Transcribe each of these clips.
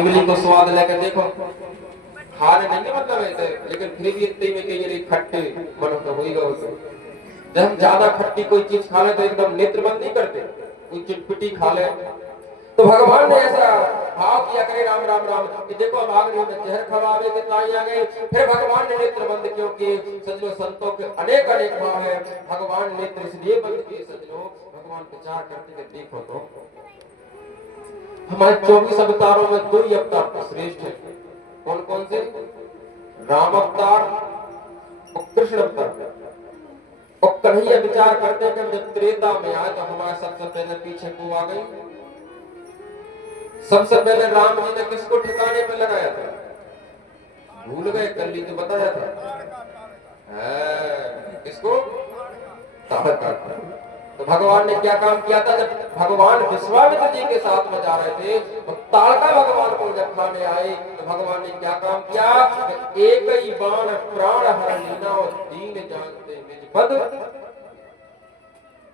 इमली को स्वाद लेकर देखो, खाने नहीं मतलब है लेकिन फिर भी इतने में कई खट्टे मन तो होगा उसे। जब हम ज्यादा खट्टी कोई चीज खा ले तो एकदम नेत्र बंद नहीं करते, कोई चिटपिटी खा ले तो भगवान ने ऐसा भाव किया करे राम राम राम कि देखो अब आग में जहर खवावे के ताई आ गए। फिर भगवान ने नेत्र बंद क्यों किए? सजनो संतों के अनेक अनेक भाव है, भगवान नेत्र इसलिए बंद किए सजनो, भगवान विचार करते देखो तो हमारे 24 अवतारों में 2 ही अवतार श्रेष्ठ है। कौन कौन से? राम अवतार और कृष्ण अवतार। और कन्हैया विचार करते हैं कि जब त्रेता में आए तो हमारे सबसे पहले पीछे को आ गई। सबसे पहले राम जी ने किसको ठिकाने पे लगाया था? भूल गए, कल ही तो बताया था। किसको? ताड़का। तो भगवान ने क्या काम किया था? जब भगवान विश्वामित्र जी के साथ में जा रहे थे तो ताड़का भगवान को जब खाने आए तो भगवान ने क्या काम किया? एक ही बाण प्राण हर लीना और दीन जानते निज पद।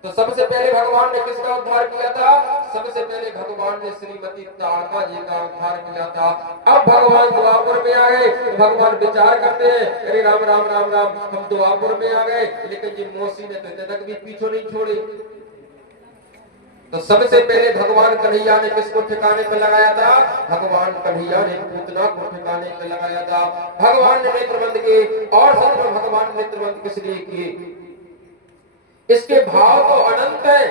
तो सबसे पहले भगवान ने किसका उद्धार किया था? सबसे पहले भगवान ने श्रीमती ताड़का जी का उद्धार किया था। अब भगवान द्वापर में आ गए तो भगवान विचार करते हैं, अरे राम राम राम राम, हम द्वापर में आ गए लेकिन जी मौसी ने तो तक भी पीछे नहीं छोड़ी। तो सबसे पहले भगवान कन्हैया ने किसको ठिकाने पे लगाया था? भगवान कन्हैया ने पूतना को ठिकाने पे लगाया था। भगवान ने नेत्रबंद किए। और सब भगवान ने नेत्रबंद किस लिए किए? इसके भाव तो अनंत है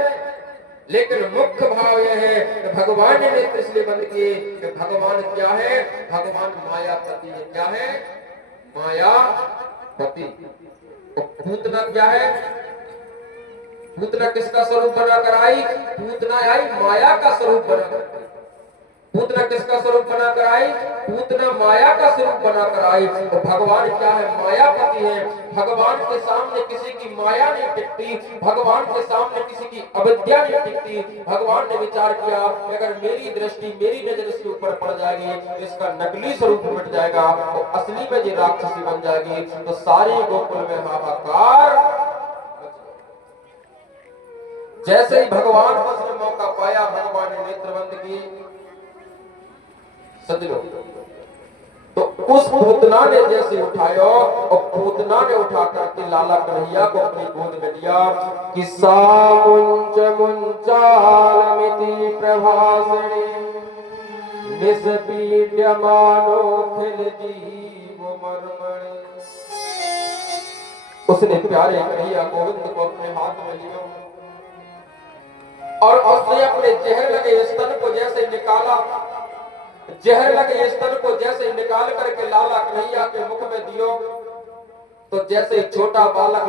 लेकिन मुख्य भाव यह है कि भगवान ने नेत्र इसलिए बंद किए कि भगवान क्या है? भगवान मायापति है। क्या है? मायापति। पूतना क्या है? पूतना किसका स्वरूप बनाकर आई? पूतना आई माया का स्वरूप बनाकर। पूतना किसका स्वरूप बनाकर आई? पूतना माया का स्वरूप बनाकर आई। तो भगवान क्या है? मायापति है। भगवान के सामने किसी की माया नहीं टिकती, भगवान के सामने किसी की अविद्या नहीं टिकती। भगवान ने विचार किया अगर मेरी दृष्टि, मेरी नजर इसके ऊपर पड़ जाएगी तो इसका नकली स्वरूप मिट जाएगा तो असली में ये राक्षसी बन जाएगी। तो सारे गोकुल में हाहाकार। जैसे ही भगवान को उसने मौका पाया भगवान ने नेत्रबंद की। सजनो तो उस पूतना ने जैसे उठाया और पूतना ने उठा करके लाला कन्हैया को अपनी गोद में लिया कि सामुंच मुंचालमिति प्रभासिणी निस्पीड्यमानो खिल जीव मर्मणे। उसने प्यारे कन्हैया गोविंद को अपने हाथ में लिया और उसने अपने जहर लगे स्तन को जैसे निकाला, जहर लगे स्तन को जैसे निकाल करके लाला कन्हैया के मुख में दियो तो जैसे छोटा बालक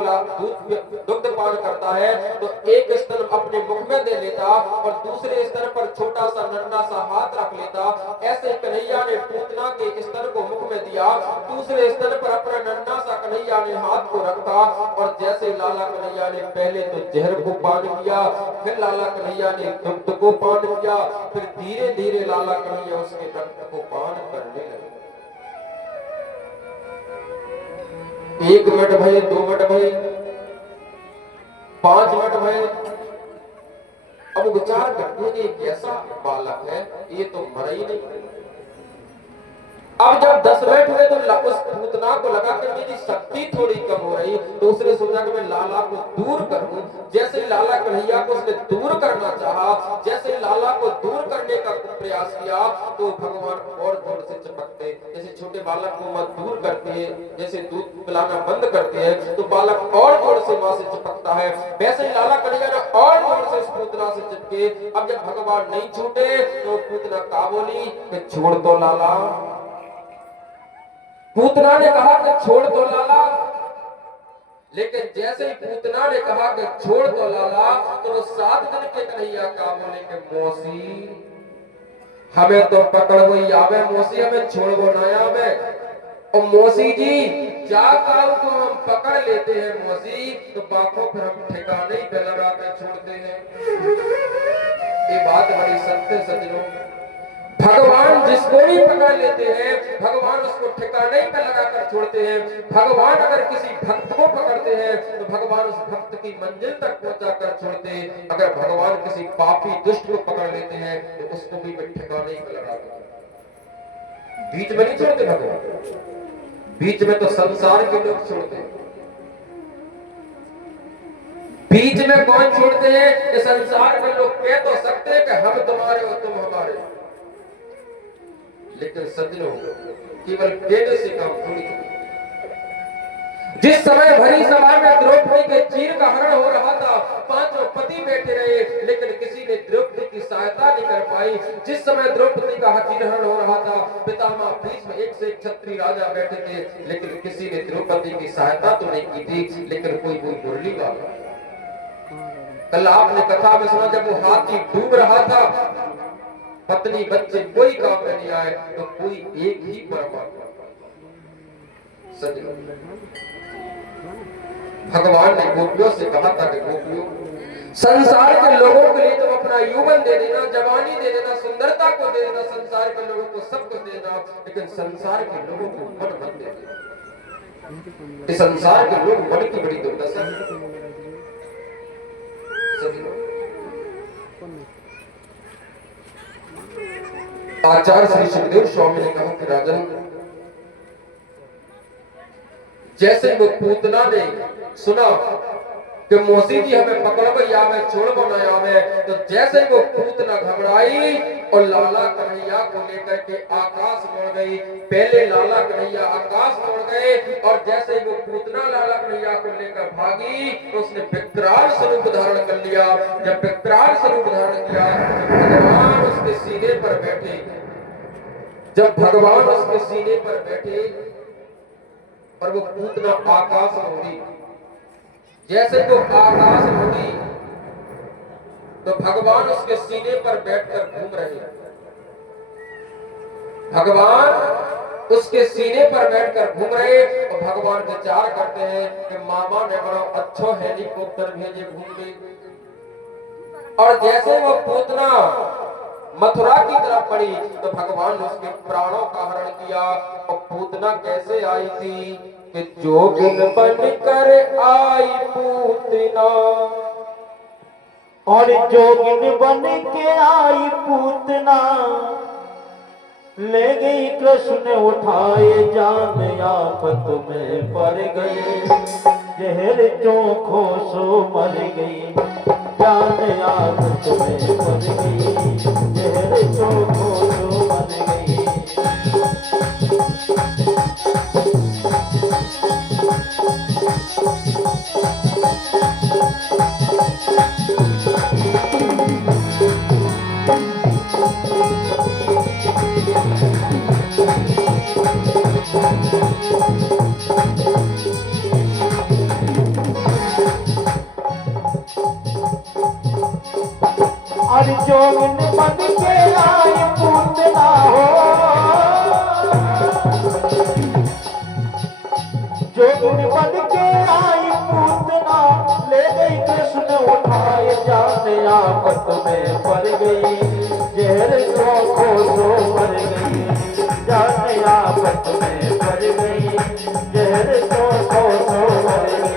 दुग्ध पान करता है तो एक स्तन अपने मुख में दे लेता और दूसरे स्तन पर छोटा सा नन्हा सा हाथ रख लेता। ऐसे कन्हैया ने पूतना के स्तन को मुख में दिया, दूसरे स्तन पर अपना नन्हा सा कन्हैया ने हाथ को रखा और जैसे लाला कन्हैया ने पहले तो जहर को पान किया, फिर लाला कन्हैया ने दुग्ध को पान किया, फिर धीरे धीरे लाला कन्हैया उसके रक्त को पान करने लगे। 1 मिनट भये, 2 मिनट भये, 5 मिनट भये। अब विचार करते हैं कि कैसा बालक है, ये तो मरा ही नहीं। अब जब 10 मिनट हुए तो उस पूतना को लगा कि मेरी शक्ति थोड़ी कम हो रही तो उसने सोचा कि मैं लाला को दूर करूं। जैसे लाला कन्हैया को उसने दूर करना चाहा, जैसे लाला को दूर करने का प्रयास किया तो भगवान और जोर से चिपकते। जैसे छोटे बालक को मां दूर करती है, जैसे दूध पिलाना बंद करती है तो बालक और जोर से मां से चिपकता है, वैसे ही लाला कन्हैया ने और जोर से उस पूतना से चिपके। अब जब भगवान नहीं छूटे तो पूतना का बोली कि छोड़ दो लाला। पूतना ने कहा कि छोड़ दो लाला, लेकिन जैसे ही पूतना ने कहा कि छोड़ दो लाला तो वो 7 दिन के कन्हैया का बोले कि मौसी हमें तो पकड़ वही आवे, मौसी हमें छोड़ वो ना आवे। और मौसी जी जा काल को हम पकड़ लेते हैं मौसी तो बातों फिर हम ठिकाने ही पे लगा के छोड़ते हैं। ये बात बड़ी सत्य सजनों, भगवान जिसको भी पकड़ लेते हैं भगवान उसको ठिकाने पे लगाकर छोड़ते हैं। भगवान अगर किसी भक्त को पकड़ते हैं तो भगवान उस भक्त की मंजिल तक पहुंचाकर छोड़ते हैं। अगर भगवान किसी पापी दुष्ट को पकड़ लेते हैं तो उसको भी ठिकाने पे लगाते हैं। बीच में नहीं छोड़ते भगवान, बीच में तो संसार के लोग छोड़ते। बीच में कौन छोड़ते हैं कि संसार के लोग कह तो सकते हैं कि हम तुम्हारे और तुम हमारे, लेकिन सज्जनों केवल कहने से काम थोड़ी। जिस समय भरी सभा में द्रौपदी के चीर का हरण हो रहा था, पांचों पति बैठे रहे, लेकिन किसी ने द्रौपदी की सहायता नहीं कर पाई। जिस समय द्रौपदी का चीरहरण हो रहा था, पितामह भीष्म एक से एक क्षत्रिय राजा बैठे थे, लेकिन किसी ने द्रौपदी की सहायता तो नहीं की थी। लेकिन कोई मुरली वाला, कल आपने कथा में सुना, जब वो हाथी डूब रहा था, पत्नी बच्चे कोई काम में नहीं आए, तो कोई एक ही परमात्मा। सज्जनों, भगवान ने गोपियों से कहा था कि गोपियों, संसार के लोगों के लिए तुम अपना यौवन दे देना, जवानी दे देना, सुंदरता को दे देना, संसार के लोगों को सब कुछ दे देना, लेकिन संसार के लोगों को मन मत दे देना। इस संसार के लोग मन की बड़ी दुर्दशा है। आचार्य श्री सुखदेव स्वामी ने कहा कि राजन, जैसे वो पूतना ने सुना कि मौसी जी हमें पकड़ो या हमें छोड़ो ना आवे, तो जैसे वो पूतना घबराई और लाला कन्हैया को लेकर के आकाश मोड़ गई। पहले लाला कन्हैया आकाश मोड़ गए, और जैसे वो पूतना लाला कन्हैया को लेकर भागी, तो उसने विकराल स्वरूप धारण कर लिया। जब विकराल स्वरूप धारण किया, तो भगवान उसके सीने पर बैठे। जब भगवान उसके सीने पर बैठे और वो पूतना आकाश में उड़ी, जैसे वो आकाश में उड़ी, तो भगवान उसके सीने पर बैठकर घूम रहे। भगवान उसके सीने पर बैठकर घूम रहे, और भगवान विचार करते हैं कि मामा ने बड़ा अच्छा हेलीकॉप्टर भेजे घूमने। और जैसे वो पूतना मथुरा की तरफ बढ़ी, तो भगवान ने उसके प्राणों का हरण किया। और पूतना कैसे आई थी कि जोगिन बनकर आई पूतना, और जोगिन बन के आई पूतना, ले गई कृष्ण उठाए जान, आफत में पड़ गई, जहर चोखों सो मर गई, जान आफत में पड़ गई, जहर चोखों सो मर गई। और जोगिन बन के आई पूतना हो, जोगिन बन के आई पूतना, ले गई कृष्ण उठाए जान, आफत में पड़ गई, जहर चोखों सो मर गई, जान आफत में पड़ गई, जहर चोखों सो मर गई।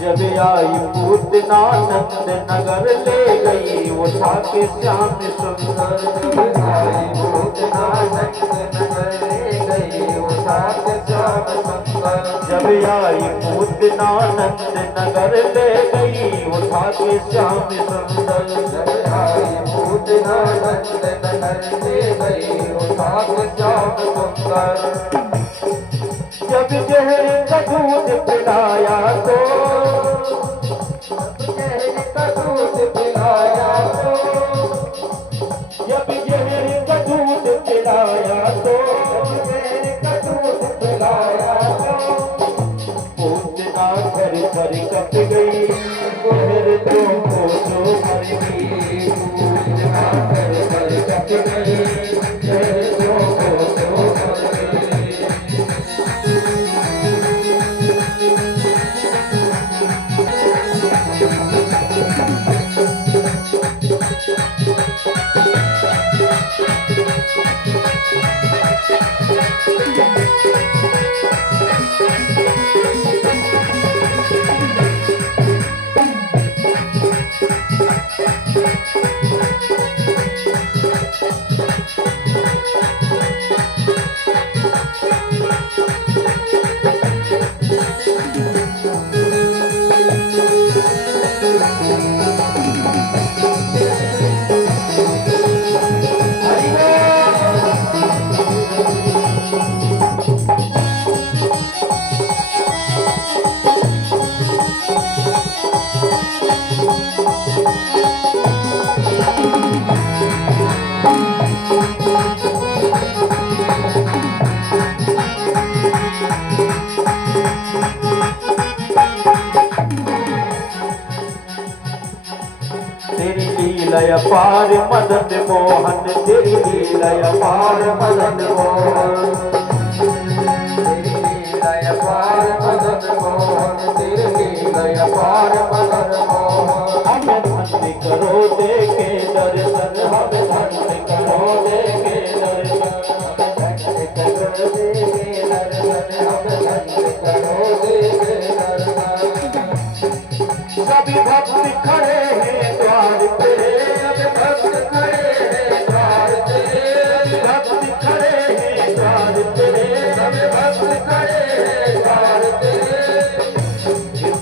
जब आई पूतना नंद नगर ले गई, उठा के श्याम सुंदर, जब आई पूतना नंद नगर ले गई, उठा के श्याम सुंदर, जब आई पूतना नंद नगर ले गई उठा के श्याम सुंदर। जब आई पूतना नंद नगर ले गई उठा के श्याम सुंदर। जब जहर का दूध पिलाया तो जहर का दूध पिलाया तो जब जहर का दूध पिलाया तो जहर का दूध पिलाया तो पूतना घर पर कट गई जहर तो मर गई। पूतना घर पर कट गई जहर तो मर गई। तेरी लीला पार मदन मोहन तेरी लीला पार मदन मोहन। तेरी लीला पार मदन मोहन तेरी लीला पार मदन मोहन। हमें धन्य करो देखे दर्शन हमें धन्य करो देखे दर्शन। धन्य करो देखे दर्शन हम धन्य करो देखे दर्शन। सभी भक्त खड़े हैं द्वार पे सब भक्त खड़े हैं द्वार पे भक्त खड़े हैं द्वार पे सब भक्त खड़े हैं द्वार पे।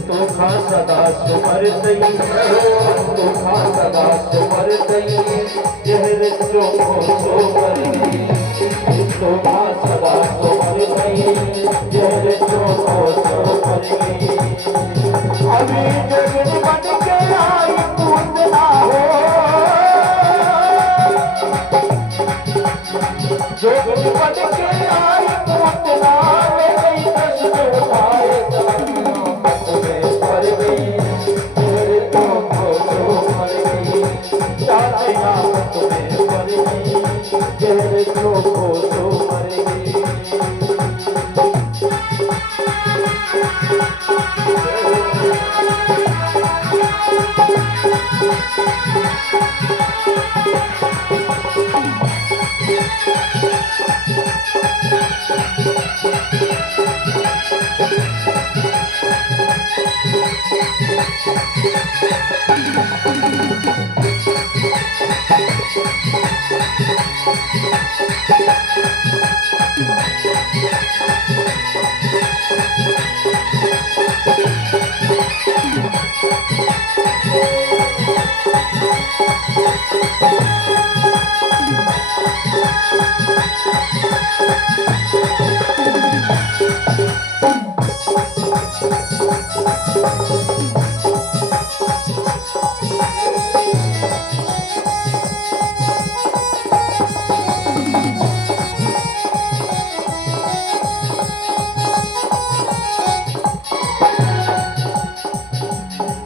तो खा सदा सुमर दई तो खा सदा सुमर दई जहर जो सो कर गई। तो खा सदा सुमर दई जहर जो सो कर गई। अभी जगन बन के आई पूतना हो जगन बन के आई पूतना ले गई कृष्ण उठाए तुम्हें पर गई जहर तो मर गई। जाते नाम तुम्हें पर गई जहर तो मर गई।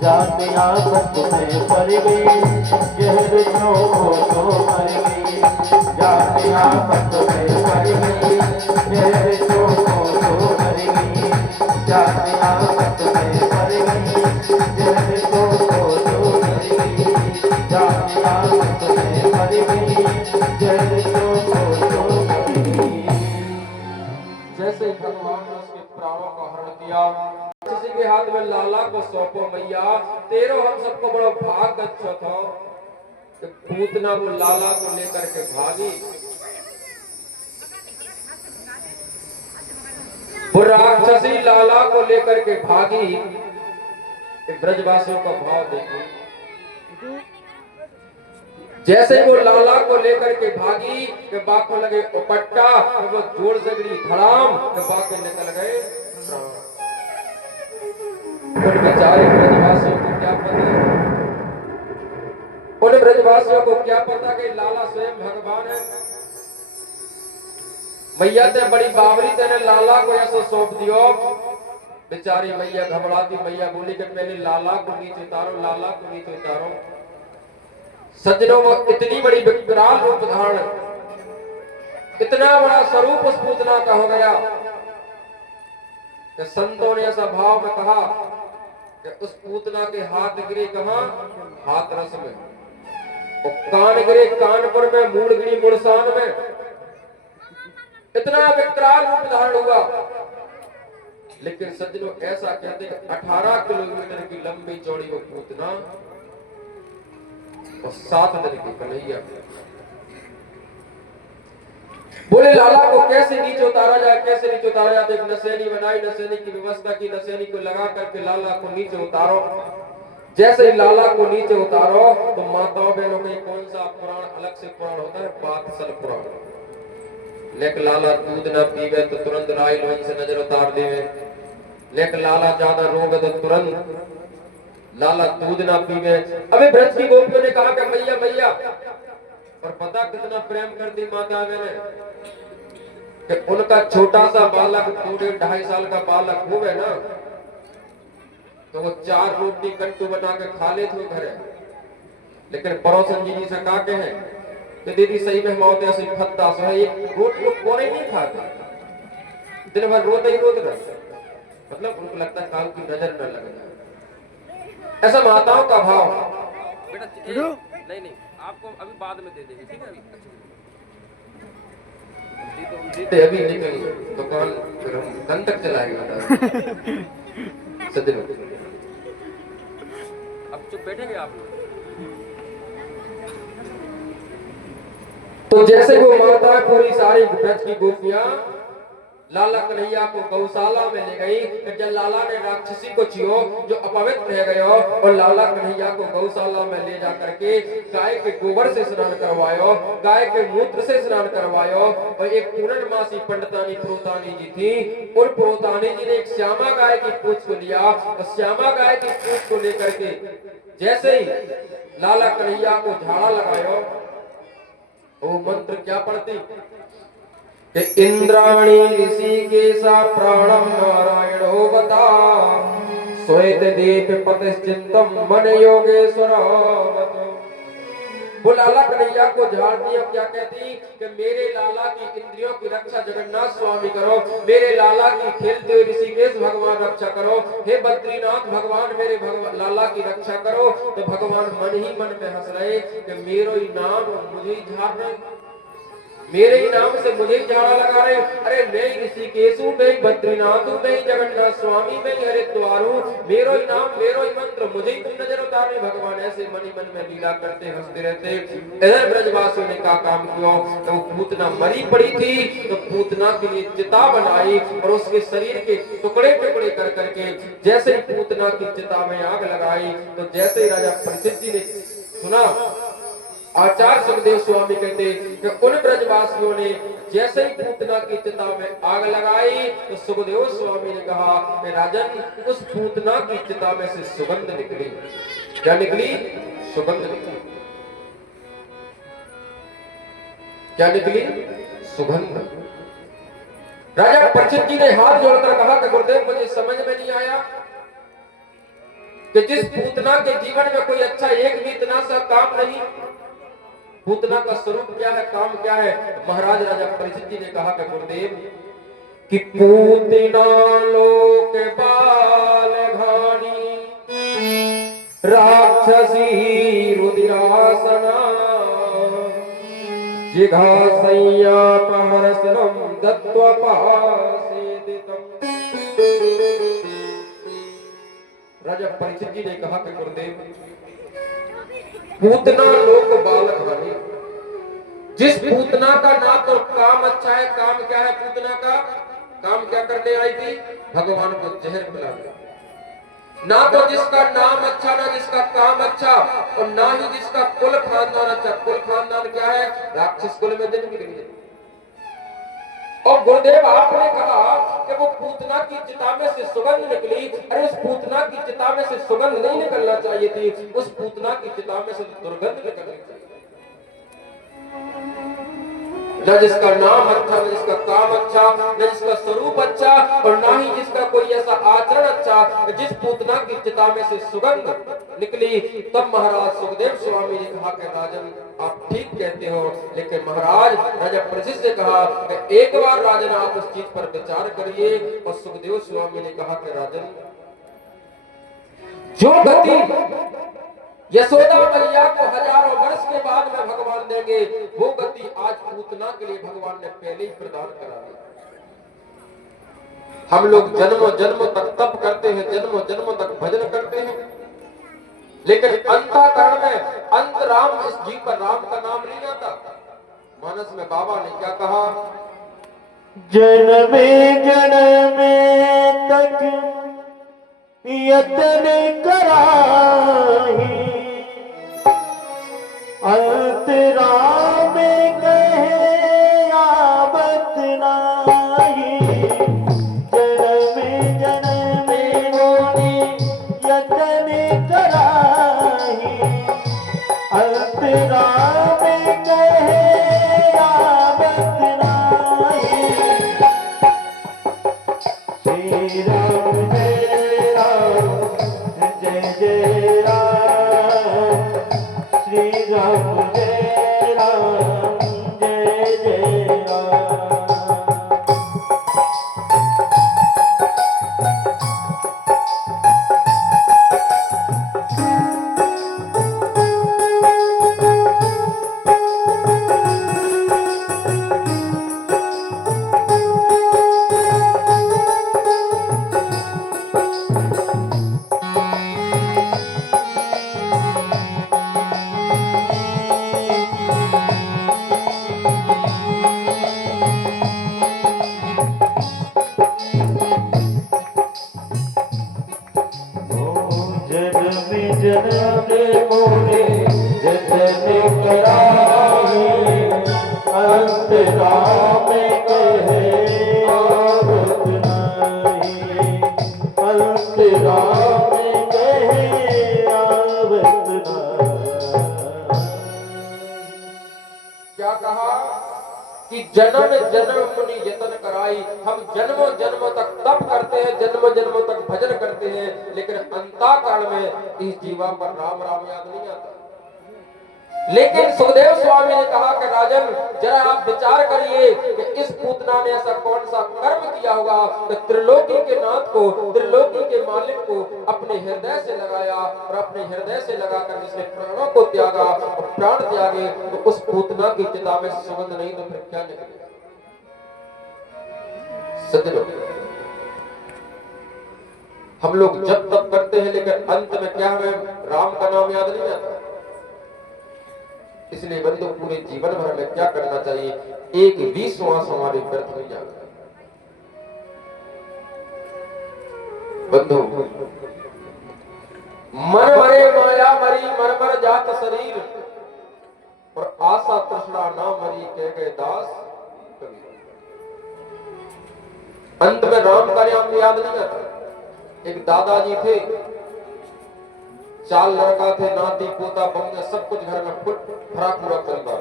जाते आफत में पड़ गई जहर जो मर गई। जाते आफत में पड़ गई जहर जो मर गई। जाते आफत में पड़ गई जहर जो मर गई। जाते आफत में पड़ गई जहर जो मर गई। जैसे ही भगवान ने उसके प्राणों का हरण किया किसी के हाथ में लाला को सौंपो मैया। तेरो हम सबको बड़ा भाग अच्छा था कि पूतना को लाला को लेकर के भागी। वो राक्षसी लाला लेकर के भागी। ब्रजवासियों का भाव देखिए, जैसे वो लाला को लेकर के भागी के बाप को लगे उपट्टा, वो जोर जगड़ी धड़ाम के बाप के निकल गए प्राण। उन बेचारे ब्रजवासियों को क्या पता, उन ब्रजवासियों को क्या पता कि लाला स्वयं भगवान है। मैया ते बड़ी बावरी तेने लाला को ऐसा सौंप दियो। बेचारी मैया घबराती, मैया बोली कि पहले लाला को नीचे उतारो, लाला को नीचे उतारो। सज्जनों, वो इतनी बड़ी विकराल रूप धारण, इतना बड़ा स्वरूप उस पूतना का हो गया कि संतों ने ऐसा भाव में कहा कि उस पूतना के हाथ गिरे कहां? हाथरस में, और कान गिरे कानपुर में, मूड़ गिरी मुड़सान में। इतना विकराल रूप धारण हुआ। लेकिन सज्जनों, ऐसा कहते हैं 18 किलोमीटर की लंबी चौड़ी वो पूतना और 7 दिन की कन्हैया। बोले लाला को कैसे नीचे उतारा जाए, कैसे नीचे उतारा जाए? एक नसेनी बनाई, नसेनी की व्यवस्था की, नसेनी को लगा करके लाला को नीचे उतारो। जैसे ही लाला को नीचे उतारो तो माताओं बहनों के कौन सा पुराण अलग से पुराण होता है? पातसल पुराण। लेकिन लाला दूध न पीवे तो तुरंत राय लोन से नजर उतार देवे। लेकिन लाला ज्यादा रोग तो तुरंत लाला दूध ना पीवे। अबे ब्रज की गोपियों ने कहा कि मैया मैया, और पता कितना प्रेम करती माता मैंने कि उनका छोटा सा बालक 2-2.5 साल का बालक हुए ना, तो वो 4 रोटी कट्टू बना के खा ले थे घरे। लेकिन पड़ोसन जी से कहा के हैं कि दीदी सही में मौत ऐसी फत्ता सो है, एक रोटी को कोरे नहीं खाता, दिन भर रोते ही रोते रहते। मतलब उनको लगता है काल की नजर न लग जाए। ऐसा माताओं का भाव। बेटा नहीं नहीं, आपको अभी बाद में दे देंगे, ठीक है? अभी अभी निकल दुकान, फिर हम कल तक चलाएंगे। सज्जनों, अब चुप बैठेंगे आप लोग। तो जैसे वो माता पूरी सारी ब्रज की गोपियां लाला कन्हैया को गौशाला में ले गई, जब लाला ने राक्षसी को छियो जो अपवित्र रह गयो, और लाला कन्हैया को गौशाला में ले जा करके गाय के गोबर से स्नान करवायो, गाय के मूत्र से स्नान करवायो। और एक पूर्णमासी पंडितानी प्रोतानी जी थी, उन प्रोतानी जी ने एक श्यामा गाय की पूंछ को लिया, और श्यामा गाय की पूंछ को लेकर के जैसे ही लाला कन्हैया को झाड़ा लगायो, वो मंत्र क्या पढ़ती कि इंद्राणी ऋषिकेशा प्राणम नारायणो बता, श्वेत दीप पतिश्चित्तम मन योगेश्वर। वो लाला कन्हैया को झाड़ दिया। क्या कहती कि मेरे लाला की इंद्रियों की रक्षा जगन्नाथ स्वामी करो, मेरे लाला की खेलते हुए ऋषिकेश भगवान रक्षा करो, हे बद्रीनाथ भगवान मेरे लाला की रक्षा करो। तो भगवान मन ही मन में हंस रहे कि मेरा ही नाम मुझे ही झाड़ रहे, मेरे ही नाम से मुझे ही झाड़ा लगा रहे। अरे मैं ही ऋषिकेश हूं, मैं ही बद्रीनाथ हूं, मैं ही जगन्नाथ स्वामी, मैं ही हरिद्वार हूं, मेरो ही नाम, मेरो ही मंत्र, मुझे ही तुम नजर उतारे। भगवान ऐसे मन ही मन में लीला करते हंसते रहते। इधर ब्रजवासियों ने क्या काम किया? तो पूतना मरी पड़ी थी, तो पूतना के लिए चिता बनाई और उसके शरीर के टुकड़े टुकड़े कर करके जैसे ही पूतना की चिता में आग लगाई, तो जैसे ही राजा परीक्षित जी ने सुना, आचार्य सुखदेव स्वामी कहते कि उन ब्रजवासियों ने जैसे ही पूतना की चिता में आग लगाई, तो सुखदेव स्वामी ने कहा कि राजन, उस पूतना की चिता में से सुगंध निकली। क्या निकली? सुगंध निकली। क्या निकली? सुगंध। राजा परीक्षित जी ने हाथ जोड़कर कहा कि गुरुदेव, मुझे समझ में नहीं आया कि जिस पूतना के जीवन में कोई अच्छा एक भी इतना सा काम नहीं, पूतना का स्वरूप क्या है, काम क्या है? महाराज राजा परीक्षित जी ने कहा कि गुरुदेव कि पूतना लोक बाल घानी राक्षसी रुदिरासना जिघासय्या पहरसनम दत्त्वा पासेदितम। राजा परीक्षित जी ने कहा कि गुरुदेव, पूतना लोक बालक बने, जिस पूतना का ना तो काम अच्छा है, काम क्या है पूतना का? काम क्या करने आई थी? भगवान को जहर पिलाने। ना तो जिसका नाम अच्छा, ना जिसका काम अच्छा, और ना ही जिसका कुल खानदान अच्छा। कुल खानदान क्या है? राक्षस कुल में जन्म लिए। और गुरुदेव आपने कहा कि वो पूतना की चिता में से सुगंध निकली। अरे उस पूतना की चिता में से सुगंध नहीं निकलना चाहिए थी, उस पूतना की चिता में से दुर्गंध निकलनी चाहिए। न जिसका नाम अच्छा, न जिसका काम अच्छा, न जिसका स्वरूप अच्छा, और ना ही जिसका कोई ऐसा आचरण अच्छा। जिस पूतना की चिता में से सुगंध निकली, तब महाराज सुखदेव स्वामी ने कहा कि राजन आप ठीक कहते हो, लेकिन महाराज राजा परीक्षित से कहा कि एक बार राजन आप उस चीज पर विचार करिए। और सुखदेव स्वामी ने कहा कि राजन जो गति यशोदा मैया को हजारों वर्ष के बाद में भगवान देंगे, वो गति आज पूतना के लिए भगवान ने पहले ही प्रदान करा दी। हम लोग जन्मों जन्मों तक तप करते हैं, जन्मों जन्मों तक भजन करते हैं, लेकिन अंतःकरण में अंत राम इस जीव पर राम का नाम नहीं आता। मानस में बाबा ने क्या कहा? जन्मे जन्मे तक यतन कराही, अंत राम कहे आवत नाही। जन्मे जन्मे मोरी यतन कराही, अंत राम कहे आवत नाही। श्री राम जय राम जय जय राम, श्री राम जय राम जय जय राम। क्या कहा कि जन्म जन्म मुनि यतन कराई। हम जन्मों जन्मों तक तप करते हैं, जन्मों जन्मों तक भजन करते हैं, लेकिन अंतःकाल में इस जीवा पर राम राम याद नहीं आता। लेकिन सुखदेव स्वामी ने कहा कि राजन जरा आप विचार करिए कि इस पूतना ने ऐसा कौन सा कर्म किया होगा कि त्रिलोकी के नाथ को, त्रिलोकी के मालिक को अपने हृदय से लगाया, और अपने हृदय से लगाकर जिसने प्राणों को त्यागा और प्राण त्यागे, तो उस पूतना की चिता में सुगंध नहीं तो फिर क्या निकलेगा? सज्जनों, हम लोग जब तब करते हैं, लेकिन अंत में क्या हमें राम का नाम याद नहीं आता। इसलिए बंधु पूरे जीवन भर में क्या करना चाहिए? एक भी श्वास हमारे व्यर्थ नहीं जाता। बंधु मन मरे माया मरी, मर मर जात शरीर, और आशा तृष्णा ना मरी कह गए दास कबीर। अंत में राम का नाम याद नहीं आता। एक दादाजी थे, 4 लड़का थे, नाती पोता बंगे सब कुछ घर में भरा पूरा परिवार।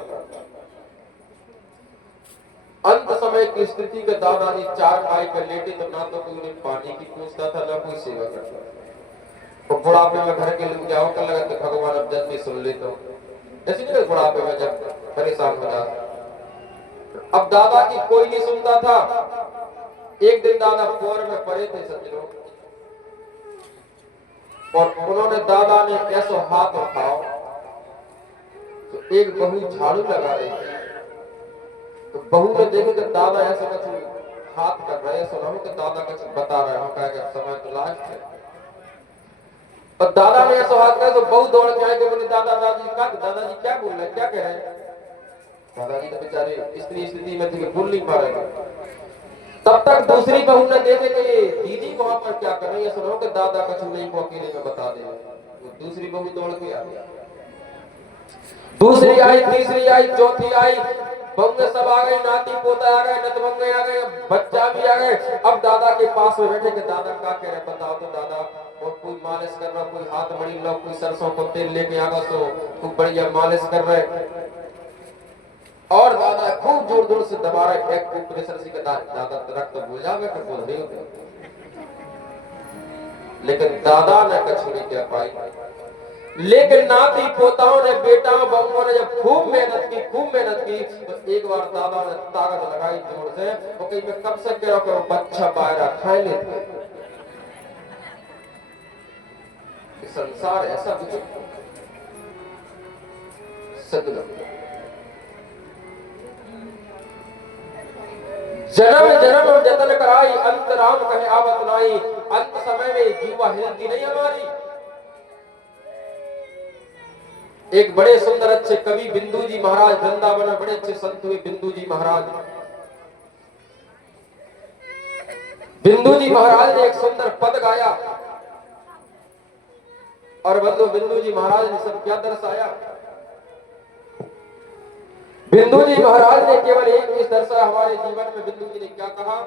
अंत समय की स्थिति के दादाजी 4 पाई कर लेटे, तो ना तो कोई उन्हें पानी की पूछता था, ना कोई सेवा करता था। तो बुढ़ापे में घर के लोग क्या होकर लगा कि भगवान अब जल्दी सुन ले, तो ऐसे नहीं बुढ़ापे में जब परेशान हो जाता। अब दादा की कोई नहीं सुनता था। एक दिन दादा कुआं में पड़े थे सज्जनों, और उन्होंने दादा ने ऐसा हाथ उठाओ तो एक बहू झाड़ू लगा रही थी। तो बहू ने देखे कि दादा ऐसे कुछ हाथ कर रहे, सुना कि दादा कुछ बता रहे हो, कहा समय तो लास्ट है। और दादा ने ऐसा हाथ किया तो बहू दौड़ के आए कि बोले दादाजी क्या बोल रहे हैं, क्या कह रहे हैं? दादाजी तो बेचारे इतनी स्थिति में थे कि बोल नहीं पा रहे। तब तक दूसरी बहू ने दे दे कि दीदी वहां पर क्या कर रही है, सुनो कि दादा कछुमई को अकेले में बता दे। वो दूसरी बहू दौड़ के आ गई, दूसरी आई, तीसरी आई, चौथी आई, बहू सब आ गई, नाती पोता आ गए, नतबंगे आ गए, बच्चा भी आ गए। अब दादा के पास में बैठे कि दादा क्या कह रहे बताओ तो दादा। और कोई मालिश कर रहा, कोई हाथ मड़ी लो, कोई सरसों को तेल लेके आ गया, तो खूब बढ़िया मालिश कर रहे। और दादा खूब जोर जोर से दबा रहे, एक प्रेशर से कहता दादा रक्त तो भूल जावे कि बोल नहीं होते। लेकिन दादा ने कुछ नहीं कह पाई। लेकिन नाती पोताओं ने, बेटाओं बहूओं ने जब खूब मेहनत की तो एक बार दादा ने ताकत लगाई जोर से, वो कहीं मैं कब से कह रहा हूं बच्चा बाहर खाए लेते। संसार ऐसा कुछ सदगत जन्म जन्म जतन कराई, अंत राम कहे आवत नाई। अंत समय में जीवा हिलती नहीं हमारी। एक बड़े सुंदर अच्छे कवि बिंदु जी महाराज, वृंदावन में बड़े अच्छे संत हुए बिंदु जी महाराज। बिंदु जी महाराज ने एक सुंदर पद गाया और बंधु बिंदु जी महाराज ने सब क्या दर्शाया। बिंदु जी महाराज ने केवल एक चीज दर्शाया हमारे जीवन में। बिंदु जी ने क्या कहा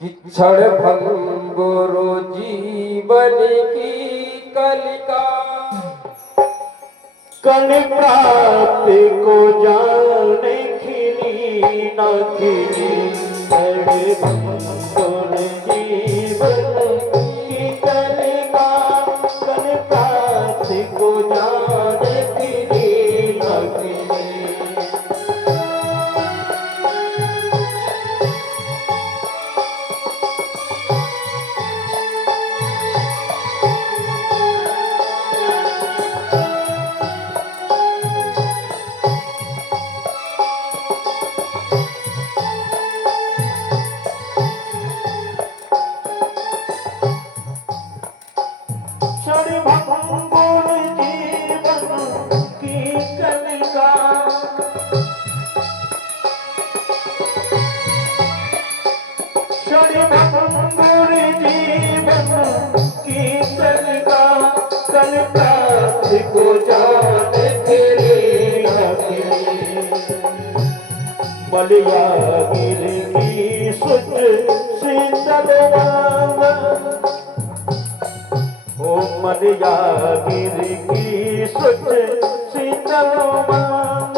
कि क्षण भंगुर जीवन की कलिका, कल प्राप्ति को जाने खिली न खिली, क्षण भंगुर जीवन की कलिका, कल प्राप्ति को जाने खिली न खिली। मलिया गिर की सुच शीतल मांग, ओ मलिया गिर की सुच शीतल मांग,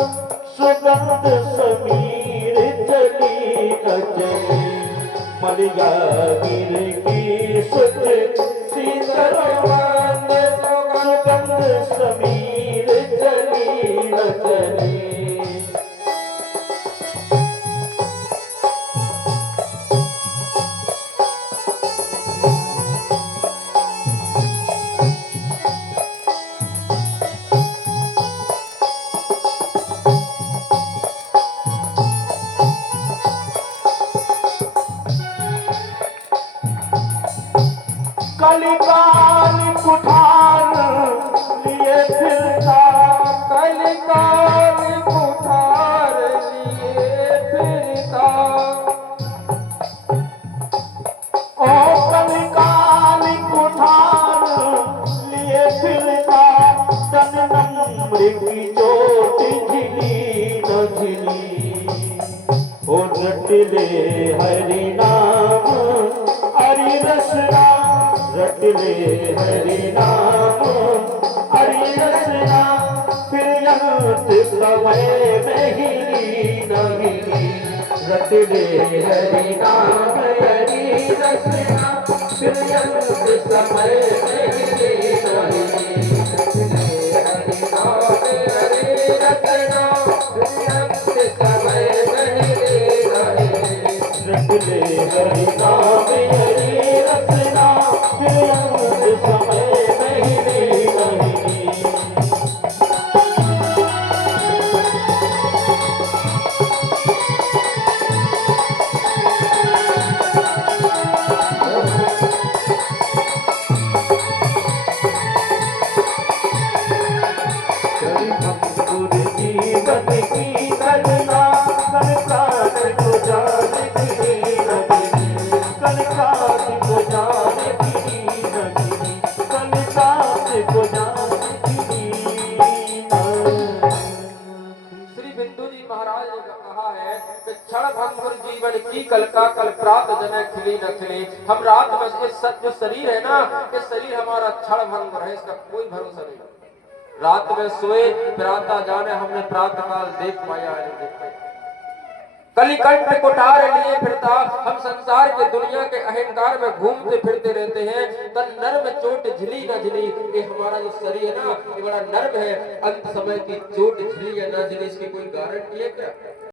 सुगंध समीर चली न चली, मलिया गिर की सुच शीतल मांग, सुगंध समीर चली न चली। कलिकाल कुठार लिए फिरता, कलिकाल कुठार लिए फिरता, ओ कलिकाल कुठार लिए फिरता, तन नम्र की चोट झिली न झिली, ओ रट ले हरि नाम हरि रसना, रट ले हरि नाम हरि रसना, फिर अंत समय में हिली न हिली, रट ले हरि नाम हरि रसना, फिर अंत समय में हिली न हिली, हरि नाम हरि रसना, फिर अंत समय में हिली न हिली, रट ले हरि नाम हरि रसना, फिर अंत समय में हिली न हिली। जीवन की करुणा, कर प्राण को जाने की कहा है कि क्षण भंगुर जीवन की कल का कल प्रात जमे खिली न खिली। हम रात में जो शरीर है ना, ये शरीर हमारा क्षण भंगुर है, इसका कोई भरोसा नहीं। रात में सोए प्रातः जाने हमने प्रातः काल देख पाया है नहीं देख पाया। कलिकंठ कुठार लिए फिरता, हम संसार के दुनिया के अहंकार में घूमते फिरते रहते हैं। तन नर्म चोट झिली न झिली, ये हमारा जो शरीर है ना, ये बड़ा नर्म है। अंत समय की चोट झिली या न झिली, इसकी कोई गारंटी है क्या?